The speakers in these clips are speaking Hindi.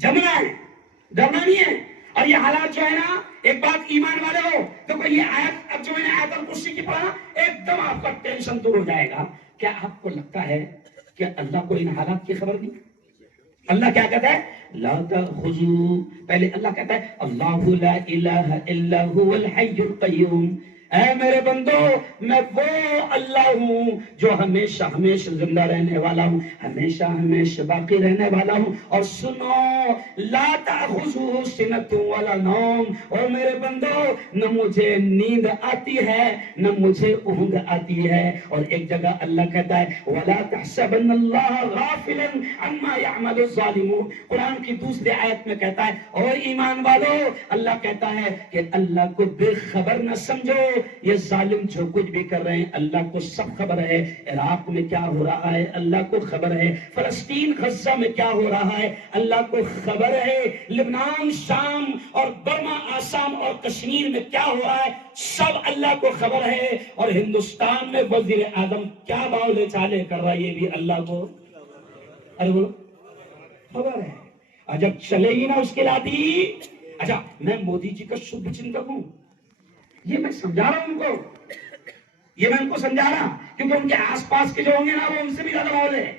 जमना है, डरना नहीं है। और ये हालात जो है ना, एक बात ईमान वाले हो तो ये आयत, अब जो मैंने आयत कुर्सी की पढ़ा, एकदम आपका टेंशन दूर हो जाएगा। क्या आपको लगता है कि अल्लाह को इन हालात की खबर नहीं? अल्लाह क्या कहता है? ला तखुजू, पहले अल्लाह कहता है अल्लाहु ला इलाहा इल्ला हुवल हय्युल कय्यूम। ऐ मेरे बंदो, मैं वो अल्लाह हूं जो हमेशा हमेशा जिंदा रहने वाला हूं, हमेशा हमेशा बाकी रहने वाला हूं। और सुनो, ला ताखुज़ुहु सिनतुन वला नौम, और मेरे बंदो, न मुझे नींद आती है न मुझे ऊंघ आती है। और एक जगह अल्लाह कहता है वला तहसबन्नल्लाह गाफिलन अम्मा यअमलु ज़ालिमून। कुरान की दूसरी आयत में कहता है, और ईमान वालों, अल्लाह कहता है कि अल्लाह को बेखबर न समझो, ये जालिम जो कुछ भी कर रहे हैं अल्लाह को सब खबर है। इराक में क्या हो रहा है अल्लाह को खबर है, फलस्तीन गज़ा में क्या हो रहा है अल्लाह को खबर है, लेबनान, शाम और बर्मा, आसाम और कश्मीर में क्या हो रहा है सब अल्लाह को खबर है। और हिंदुस्तान में वजीर आजम क्या बावले चाले कर रहा है ये भी अल्लाह को, अरे बोलो, खबर है। और जब चलेगी ना उसके लाठी। अच्छा, मैं मोदी जी का शुभ चिंतक हूं, ये मैं समझा रहा हूं उनको, ये मैं उनको समझा रहा, क्योंकि उनके आसपास के जो होंगे ना वो उनसे भी ज्यादा बावले है।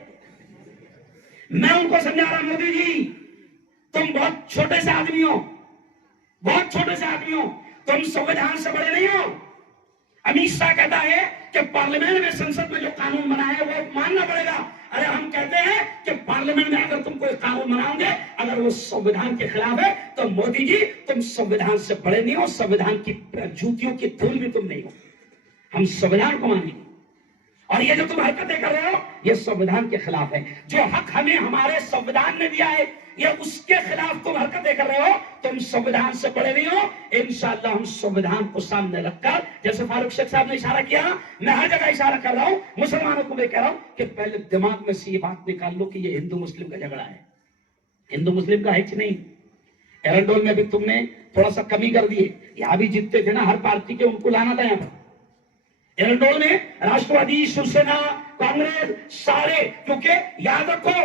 मैं उनको समझा रहा, मोदी जी तुम बहुत छोटे से आदमी हो, बहुत छोटे से आदमी हो, तुम संविधान से बड़े नहीं हो। अमित शाह कहता है कि पार्लियामेंट में, संसद में जो कानून बना है वो मानना पड़ेगा। अरे हम कहते हैं कि पार्लियामेंट में अगर तुम कोई कानून बनाओगे अगर वो संविधान के खिलाफ है तो मोदी जी तुम संविधान से बड़े नहीं हो, संविधान की जूतियों की धूल भी तुम नहीं हो। हम संविधान को मानेंगे, और ये जो तुम हरकतें कर रहे हो ये संविधान के खिलाफ है। जो हक हमें हमारे संविधान ने दिया है ये उसके खिलाफ तुम हरकतें कर रहे हो, तुम संविधान से बड़े नहीं हो। इंशाअल्लाह हम संविधान को सामने रखकर, जैसे फारूक शेख साहब ने इशारा किया, मैं हर जगह इशारा कर रहा हूं, मुसलमानों को मैं कह रहा हूं कि पहले दिमाग में से ये बात निकाल लो कि ये हिंदू मुस्लिम का झगड़ा है, हिंदू मुस्लिम का है कि नहीं। एरंडोल में भी तुमने थोड़ा सा कमी कर दिए, यहां भी जीतते थे ना हर पार्टी के, उनको लाना था यहाँ पर। एरंडोल में राष्ट्रवादी, शिवसेना, कांग्रेस सारे, क्योंकि याद रखो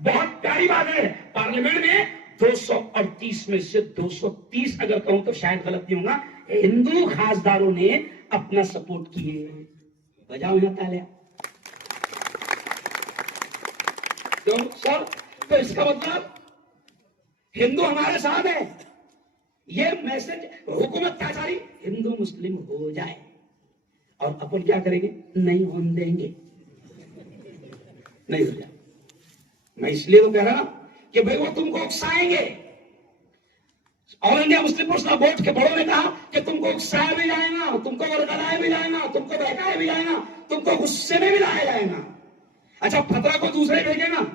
बहुत प्यारी बात है, पार्लियामेंट में 238 में से 230 अगर कहूं तो शायद गलत नहीं होगा, हिंदू खासदारों ने अपना सपोर्ट किए। बजाओ यहां तालियां। तो सर, तो इसका मतलब हिंदू हमारे साथ है। ये मैसेज हुकूमत क्या चाह रही, हिंदू मुस्लिम हो जाए, और अपन क्या करेंगे, नहीं होने देंगे, नहीं हो जाए। मैं इसलिए तो कह रहा कि भाई वो तुमको उकसाएंगे। ऑल इंडिया मुस्लिम मोर्चा बोर्ड के बड़ों ने कहा कि तुमको उकसाया भी जाएगा, तुमको वर्गलाया भी जाएगा, तुमको बहकाया भी जाएगा, तुमको गुस्से में भी लाया जाएगा। अच्छा, फतरा को दूसरे भेजेगा,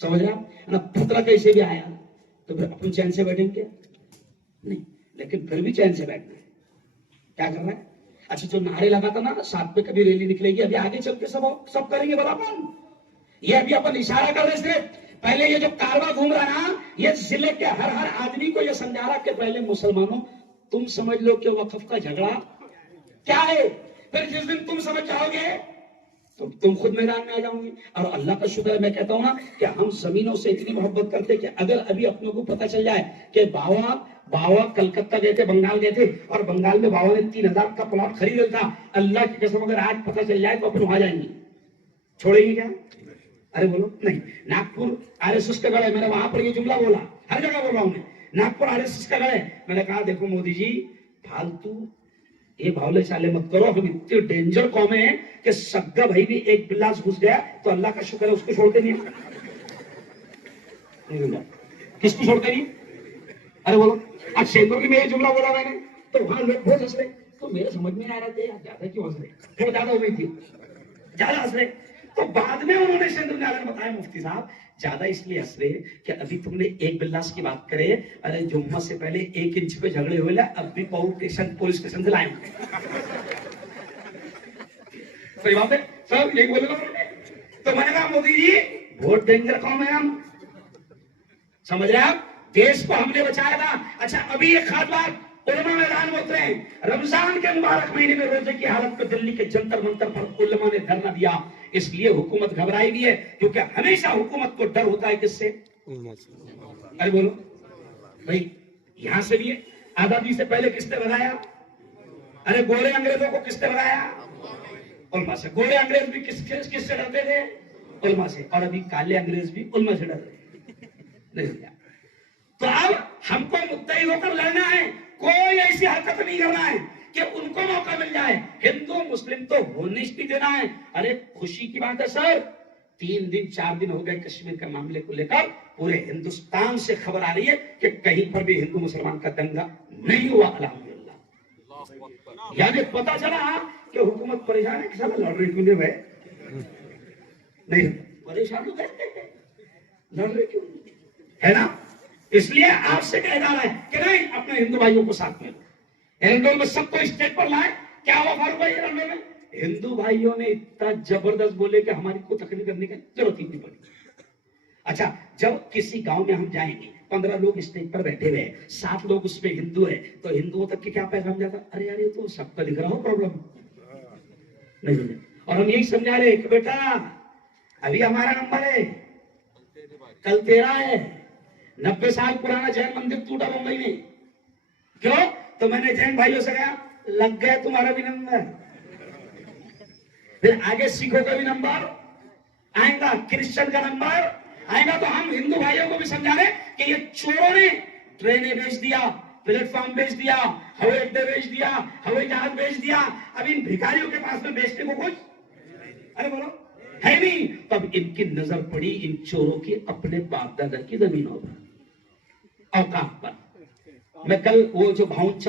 समझ रहे ना, फतरा कैसे भी आया तो फिर अपन चैन से बैठेंगे नहीं, लेकिन फिर भी चैन से बैठना है। क्या कर रहा है? अच्छा, जो नारे लगा था ना, साथ में कभी रैली निकलेगी, अभी आगे चल के सब करेंगे बराबर। ये अभी अपन इशारा कर रहे थे, पहले ये जो कारवा घूम रहा है ना, ये जिले के हर आदमी को ये समझा रहा कि पहले मुसलमानों तुम समझ लो कि वक्फ का झगड़ा क्या है, फिर जिस दिन तुम समझ जाओगे तो तुम खुद मैदान में आ जाओगे। और अल्लाह का शुक्र है, मैं कहता हूं ना कि हम जमीनों से इतनी मोहब्बत करते कि अगर अभी अपनों को पता चल जाए कि बाबा कलकत्ता गए थे, बंगाल गए थे, और बंगाल में बाबा ने 3000 का प्लॉट खरीदा था, अल्लाह की कसम अगर आज पता चल जाए तो अपन वहां जाएंगे, छोड़ेंगे क्या? अरे बोलो नहीं। नागपुर आरएसएस का गढ़ है, मैंने वहां पर ये जुमला बोला, हर जगह बोल रहा हूं मैं, नागपुर आरएसएस का गढ़ है। मैंने कहा देखो मोदी जी, फालतू ये भावले चाले मत करो, हम इतने डेंजर कौम है कि सग्गा भाई भी एक बिल्लास घुस गया तो अल्लाह का शुक्र है उसको छोड़ते नहीं, किसको छोड़ते नहीं। अरे बोलो, आज सेंदूर में ये जुमला बोला मैंने तो वहां लोग बहुत हंस रहे, तो मेरे समझ में आ रहा था यार ज्यादा क्यों हंस रहे, थोड़ा ज्यादा हो गई थी, ज्यादा हंस रहे। तो बाद में उन्होंने सेंदूर ने आकर बताया, मुफ्ती साहब ज्यादा इसलिए हंस रहे कि अभी तुमने एक बिल्लास की बात करे, अरे जुम्मा से पहले 1 इंच पे झगड़े हुए ला, अब भी पुलिस स्टेशन से लाए। सही बात है सर, यही बोले तो मैंने कहा मोदी जी वोट डेंजर कौन है, हम समझ रहे आप, देश को हमने बचाया था। अच्छा, अभी एक खास बात, उलमा मैदान में उतरे हैं, रमजान के मुबारक महीने में रोजे की हालत में दिल्ली के जंतर मंतर पर उलमा ने धरना दिया, इसलिए हुकूमत घबराई हुई है, क्योंकि हमेशा हुकूमत को डर होता है किससे, अरे बोलो भाई, यहां से भी आजादी से पहले किसने बनाया? अरे गोरे अंग्रेजों को किसने बनाया? उल्मा से। गोरे अंग्रेज भी किससे डरते थे? उल्मा से। और अभी काले अंग्रेज भी उल्मा से डरते नहीं। तो अब हमको मुद्दई होकर लड़ना है, कोई ऐसी हरकत नहीं करना है कि उनको मौका मिल जाए। हिंदू मुस्लिम तो होने नहीं देना है। अरे खुशी की बात है सर, 3 दिन 4 दिन हो गए कश्मीर के मामले को लेकर पूरे हिंदुस्तान से खबर आ रही है कि कहीं पर भी हिंदू मुसलमान का दंगा नहीं हुआ, अल्हम्दुलिल्लाह। यानी पता चला कि हुकूमत परेशान है कि साला लड़ रही क्यों भाई? नहीं परेशान तो कहते हैं, लड़ रहे क्यों है ना? इसलिए आपसे कह रहा है कि नहीं, अपने हिंदू भाइयों को साथ में लो, हिंदू में सबको स्टेज पर लाए। क्या हुआ फारूक भाई रंडो में? हिंदू भाइयों ने इतना जबरदस्त बोले कि हमारी कोई तकलीफ करने की जरूरत ही नहीं पड़ी। अच्छा, जब किसी गांव में हम जाएंगे, 15 लोग स्टेज पर बैठे हुए हैं, 7 लोग उसमें हिंदू है, तो हिंदुओं तक के क्या पैगाम जाता? अरे यार ये तो सबका दिख रहा हो प्रॉब्लम नहीं। और हम यही समझा रहे कि बेटा अभी हमारा नंबर है, कल तेरा है। 90 साल पुराना जैन मंदिर टूटा मुंबई में, क्यों? तो मैंने जैन भाइयों से कहा लग गया तुम्हारा भी नंबर। फिर आगे सिखों का भी नंबर आएगा, क्रिश्चियन का नंबर आएगा। तो हम हिंदू भाइयों को भी समझा रहे कि ये चोरों ने ट्रेनें बेच दिया, प्लेटफॉर्म बेच दिया, हवाई अड्डे बेच दिया, हवाई जहाज बेच दिया। अब इन भिखारियों के पास में बेचने को कुछ अरे बोलो है नहीं। तब इनकी नजर पड़ी इन चोरों की अपने बाप दादा की जमीनों पर, औकात पर। मैं कल वो जो भाउंचा